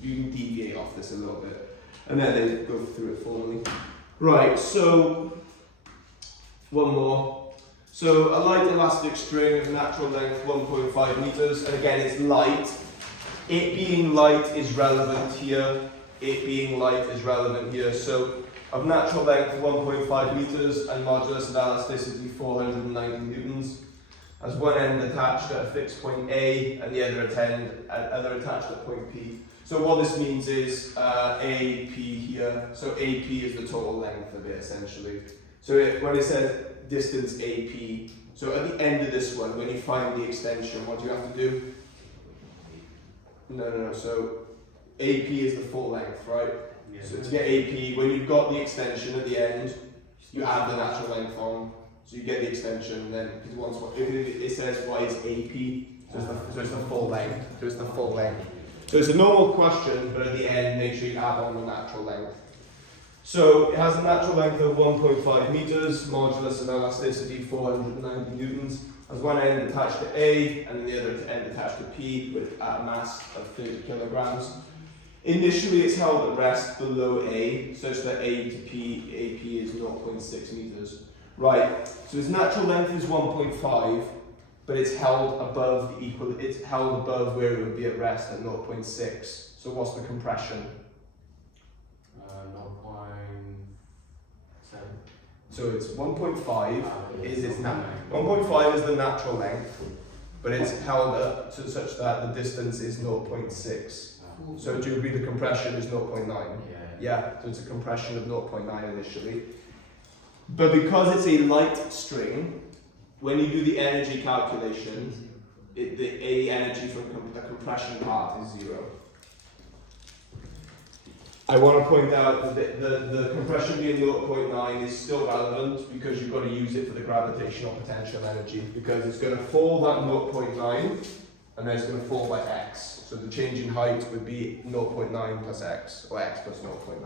you can deviate off this a little bit. And then they go through it for me. Right, so one more. So a light elastic string of natural length 1.5 meters, and again it's light. It being light is relevant here. So of natural length 1.5 meters and modulus of elasticity 490 newtons. As one end attached at a fixed point A and the other attached at point P. So what this means is AP here. So AP is the total length of it essentially. So when it says distance AP, so at the end of this one, when you find the extension, what do you have to do? No. So AP is the full length, right? Yeah. So to get AP, when you've got the extension at the end, you add the natural length on. So you get the extension, then because if it says y is AP, so it's the full length. So it's a normal question, but at the end, make sure you add on the natural length. So it has a natural length of 1.5 meters, modulus of elasticity 490 newtons. Has one end attached to A and the other end attached to P with a mass of 30 kilograms. Initially, it's held at rest below A, such that A to P, AP is 0.6 meters. Right, so its natural length is 1.5, but it's held above where it would be at rest at 0.6. So what's the compression? 0.7. So it's 1.5 is its 1.5 is the natural length, but it's held up to such that the distance is 0.6. So do you agree the compression is 0.9? Yeah, so it's a compression of 0.9 initially. But because it's a light string, when you do the energy calculation, the energy from the compression part is 0. I want to point out that the compression being 0.9 is still relevant because you've got to use it for the gravitational potential energy, because it's going to fall that 0.9 and then it's going to fall by x. So the change in height would be 0.9 plus x, or x plus 0.9.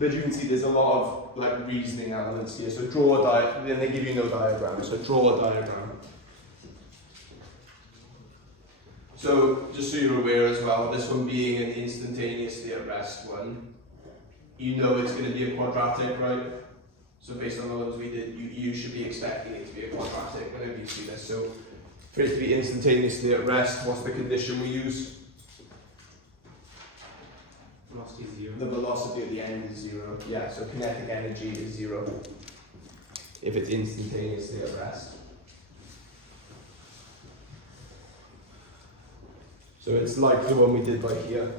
But you can see there's a lot of reasoning elements here. So draw a diagram, then they give you no diagram, so draw a diagram. So just so you're aware as well, this one being an instantaneously at rest one, you know it's going to be a quadratic, right? So based on the ones we did, you should be expecting it to be a quadratic whenever you see this. So for it to be instantaneously at rest, what's the condition we use? Velocity is 0. The velocity at the end is 0. Yeah, so kinetic energy is 0 if it's instantaneously at rest. So it's like the one we did right here.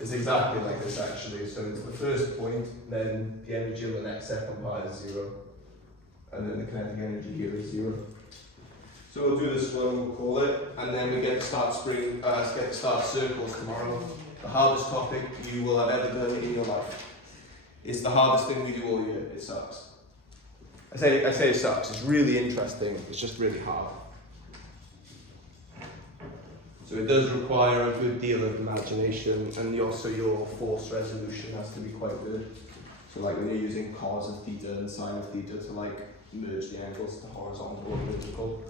It's exactly like this actually. So it's the first point, then the energy on the next second part is 0. And then the kinetic energy here is 0. So we'll do this one, we'll call it, and then we get to start circles tomorrow. The hardest topic you will have ever done in your life. It's the hardest thing we do all year. It sucks. I say it sucks. It's really interesting. It's just really hard. So it does require a good deal of imagination, and also your force resolution has to be quite good. So like when you're using cos of theta and sine of theta to like merge the angles to horizontal or vertical.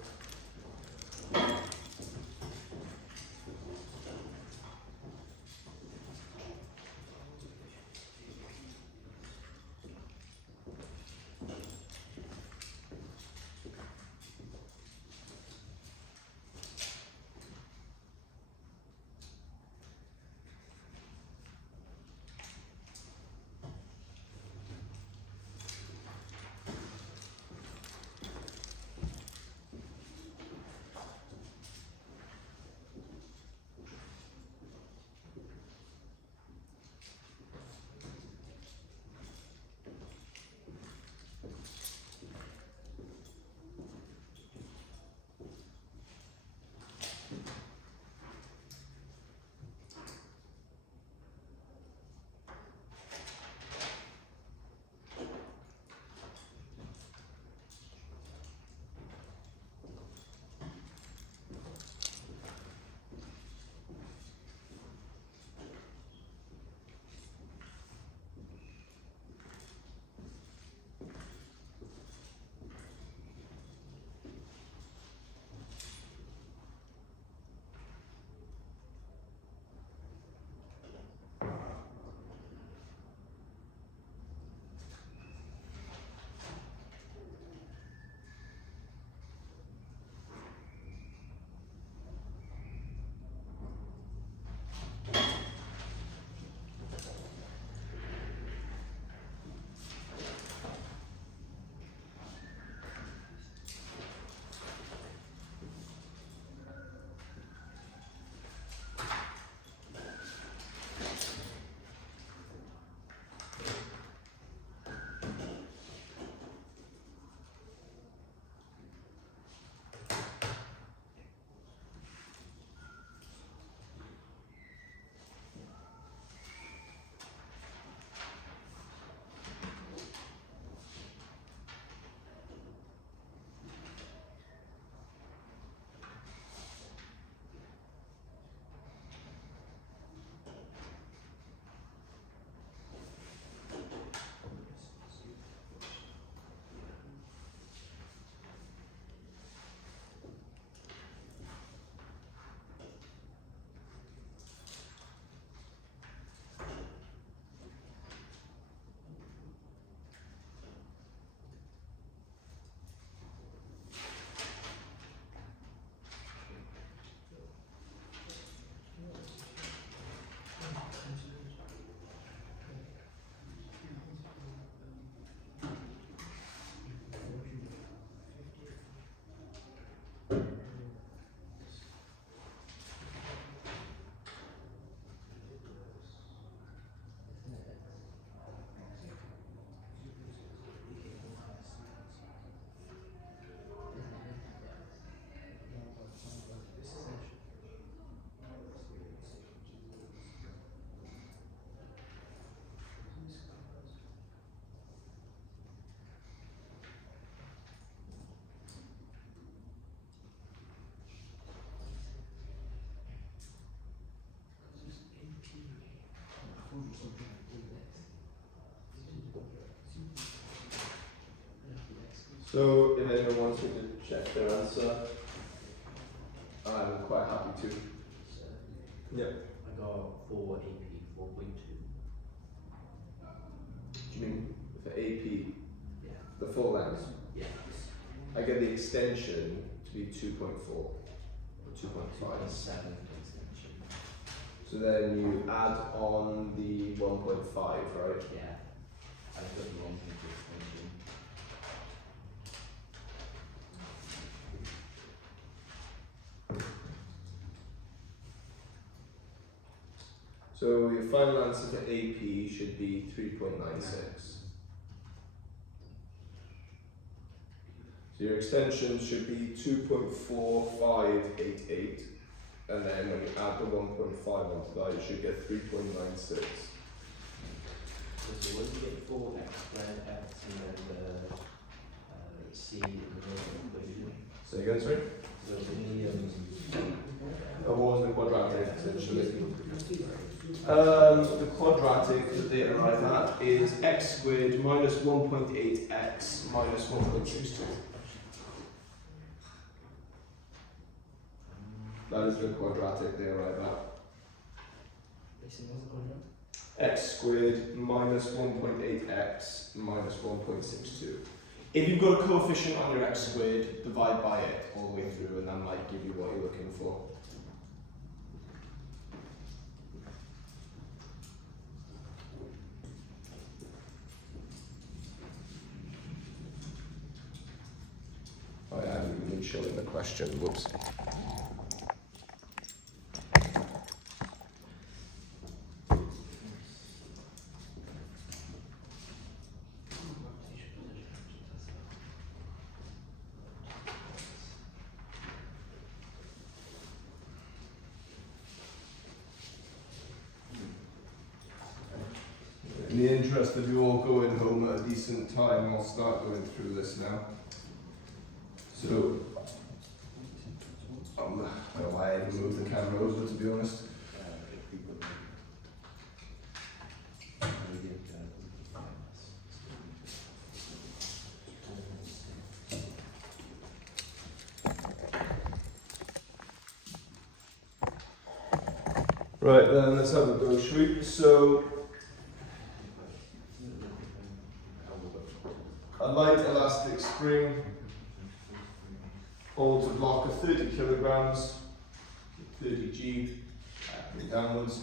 So if anyone wants me to check their answer, I'm quite happy to. Yep. I got 4 AP 4.2. speaking, for AP, Yeah. the full length, Yeah. I get the extension to be 2.4 or 2.5. 2.7 extension. So then you add on the 1.5, right? Yeah. I got the wrong thing to extension. So your final answer for AP should be 3.96. So your extension should be 2.4588, and then when you add the 1.5 onto that, you should get 3.96. So when you get 4x squared x and then the c in the middle equation. So again, sorry? So in What was the quadratic essentially? The quadratic that they arrive at is x squared minus 1.8x minus 1.62. That is the quadratic they arrive at. Basically, what's the contract? X squared minus 1.8x minus 1.62. If you've got a coefficient on your x squared, divide by it all the way through, and that might give you what you're looking for. I haven't even shown the question, whoops. In the interest of you all going home at a decent time, I'll start going through this now. So, I don't know why I even moved the camera over, to be honest. Right then, let's have a go, shall we? So, a light elastic spring holds a block of 30 kilograms, 30G, downwards.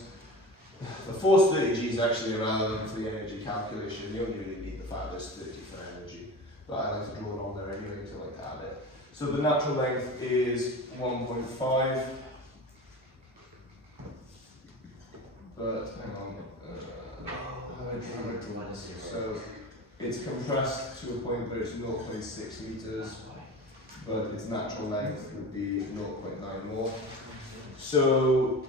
The force 30G is actually irrelevant for the energy calculation. You only really need the fact there's 30 for energy. But I like to draw it on there anyway because I like to add it. So the natural length is 1.5. But hang on. So it's compressed to a point where it's 0.6 meters, but its natural length would be 0.9 more. So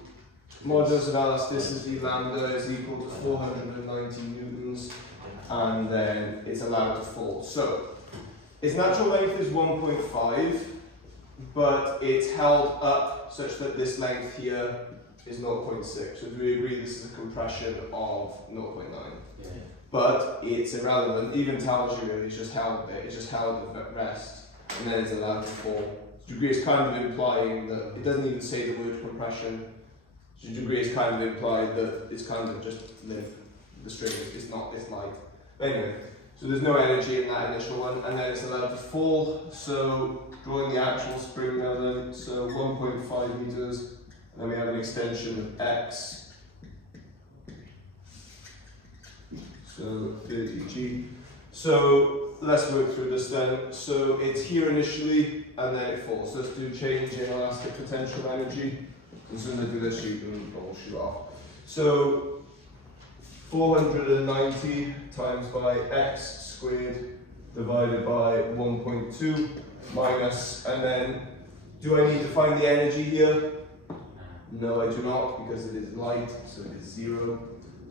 modulus of elasticity lambda is equal to 490 newtons, and then it's allowed to fall. So its natural length is 1.5, but it's held up such that this length here is 0.6. So do we agree this is a compression of 0.9? Yeah. But it's irrelevant. Even tells you it's just held there. It's just held at rest, and then it's allowed to fall. So degree is kind of implying that it doesn't even say the word compression. So degree is kind of implied that it's kind of just limp. The string is not this light. Anyway, so there's no energy in that initial one, and then it's allowed to fall. So drawing the actual spring now then, so 1.5 meters. And then we have an extension of x, so 30G. So let's work through this then. So it's here initially, and then it falls. So let's do change in elastic potential energy. As soon as I do this, you can all shoot off. So 490 times by x squared divided by 1.2 minus, and then do I need to find the energy here? No, I do not, because it is light, so it is 0.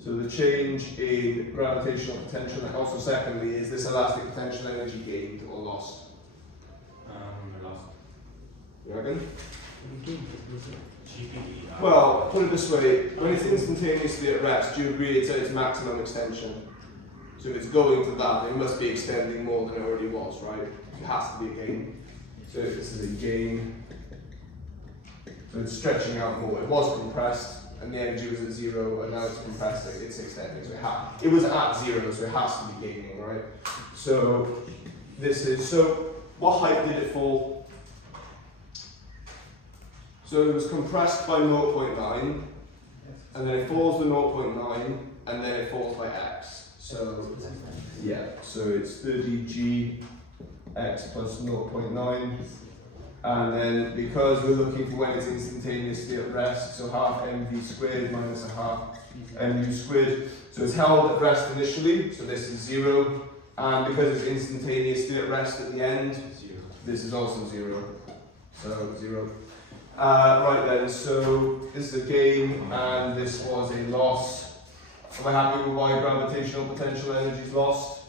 So the change in gravitational potential, and also secondly, is this elastic potential energy gained or lost? Lost. You reckon? GPD. Well, put it this way, when it's instantaneously at rest, do you agree it's at its maximum extension? So if it's going to that, it must be extending more than it already was, right? It has to be a gain. So this is a gain. So it's stretching out more. It was compressed, and the energy was at 0, and now it's compressing, it's extending. So it was at 0, so it has to be gaining, right? So this is, so what height did it fall? So it was compressed by 0.9, and then it falls to 0.9, and then it falls by x. So yeah, so it's 30g x plus 0.9, and then because we're looking for when it's instantaneously at rest, so half mv squared minus a half mu squared. So it's held at rest initially, so this is 0, and because it's instantaneously at rest at the end, this is also 0. So 0. Right then, so this is a gain, and this was a loss. Am I happy with why gravitational potential energy is lost?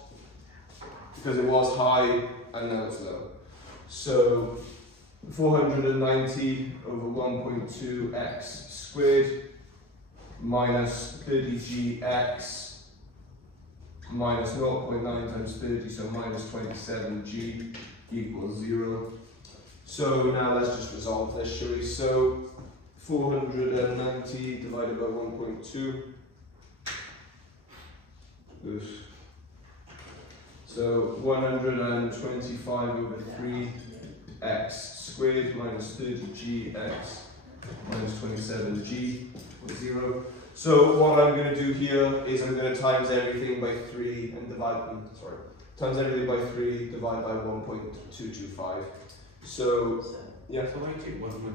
Because it was high and now it's low. So 490 over 1.2 x squared minus 30gx minus 0.9 times 30, so minus 27g equals 0. So now let's just resolve this, shall we? So 490 divided by 1.2. So 125 over 3x squared minus 30gx minus 27g is 0. So what I'm going to do here is I'm going to times everything by 3 and times everything by 3, divide by 1.225. So yeah. So why do the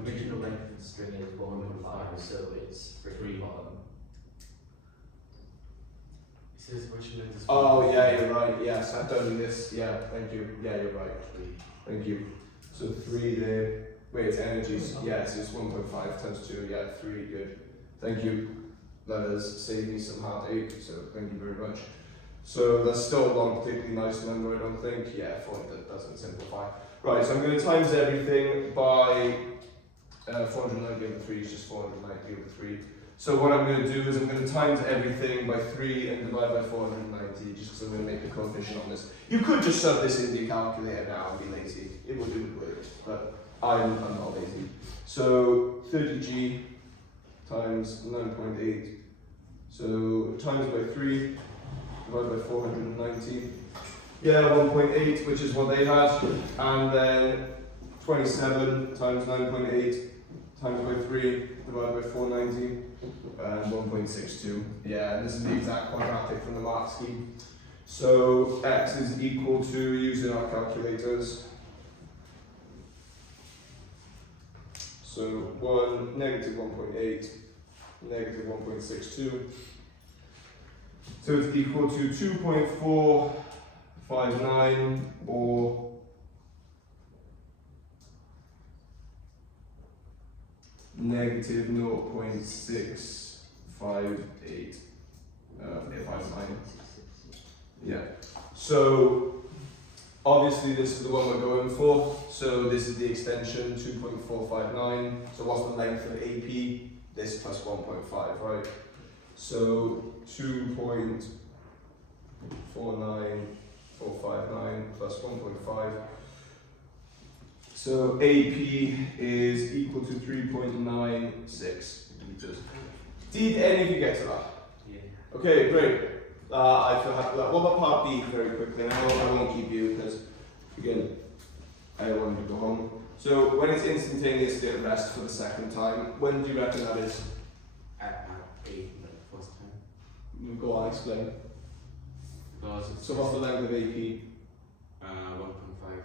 original length of the string is 1.5, so it's for 3 bottom. It says original length is Oh yeah, you're right. Yes, I've done this. Yeah, thank you. Yeah, you're right. Thank you. So 3 there. Wait, it's energies. Yes, it's 1.5 times 2. Yeah, 3. Good. Thank you. That has saved me some heartache. So thank you very much. So that's still not a particularly nice number, I don't think. Yeah, 4 that doesn't simplify. Right, so I'm going to times everything by 490 over 3 is just 490 over 3. So what I'm going to do is I'm going to times everything by 3 and divide by 490, just because I'm going to make the coefficient on this. You could just sub this into your calculator now and be lazy. It would work, but I'm not lazy. So 30g times 9.8. So times by 3, divided by 490. Yeah, 1.8, which is what they had, and then 27 times 9.8 times by 3 divided by 490, and 1.62. Yeah, and this is the exact quadratic from the mark scheme. So x is equal to, using our calculators, so negative 1.8, negative 1.62. So it's equal to 2.459 or negative 0.658. 59. Yeah. So obviously this is the one we're going for. So this is the extension 2.459. So what's the length of AP? This plus 1.5, right? So 2.49459 plus 1.5. So AP is equal to 3.96 meters. Did any of you get to that? Yeah. Okay, great. I feel happy with that. What about part B very quickly? I won't keep you because, again, I don't want you to go home. So when it's instantaneously at rest for the second time, when do you reckon that is? At 8, like first time. Go on, explain. Because So what's the length of AP? 1.5.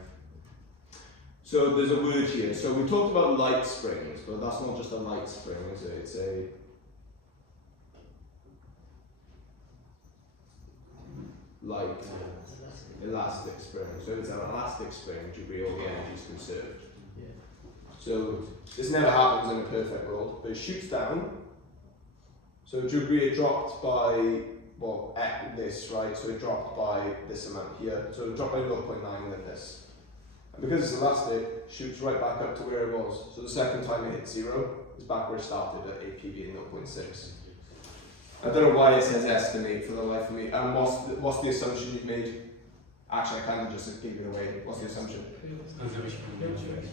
So there's a word here. So we talked about light springs, but that's not just a light spring, is it? It's a elastic spring. So if it's an elastic spring, all the energy is conserved. Yeah. So this never happens in a perfect world, but it shoots down. So do you agree it dropped by, well, at this, right? So it dropped by this amount here. So it dropped by 0.9 than this. And because it's elastic, it shoots right back up to where it was. So the second time it hits 0, it's back where it started at AP being 0.6. I don't know why it says estimate for the life of me. And what's the assumption you've made? Actually, I kind of just gave it away. What's the assumption? Conservation.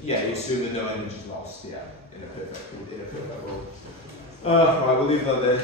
Yeah, you assume that no energy is lost. Yeah, in a perfect world. Right, we'll leave that there.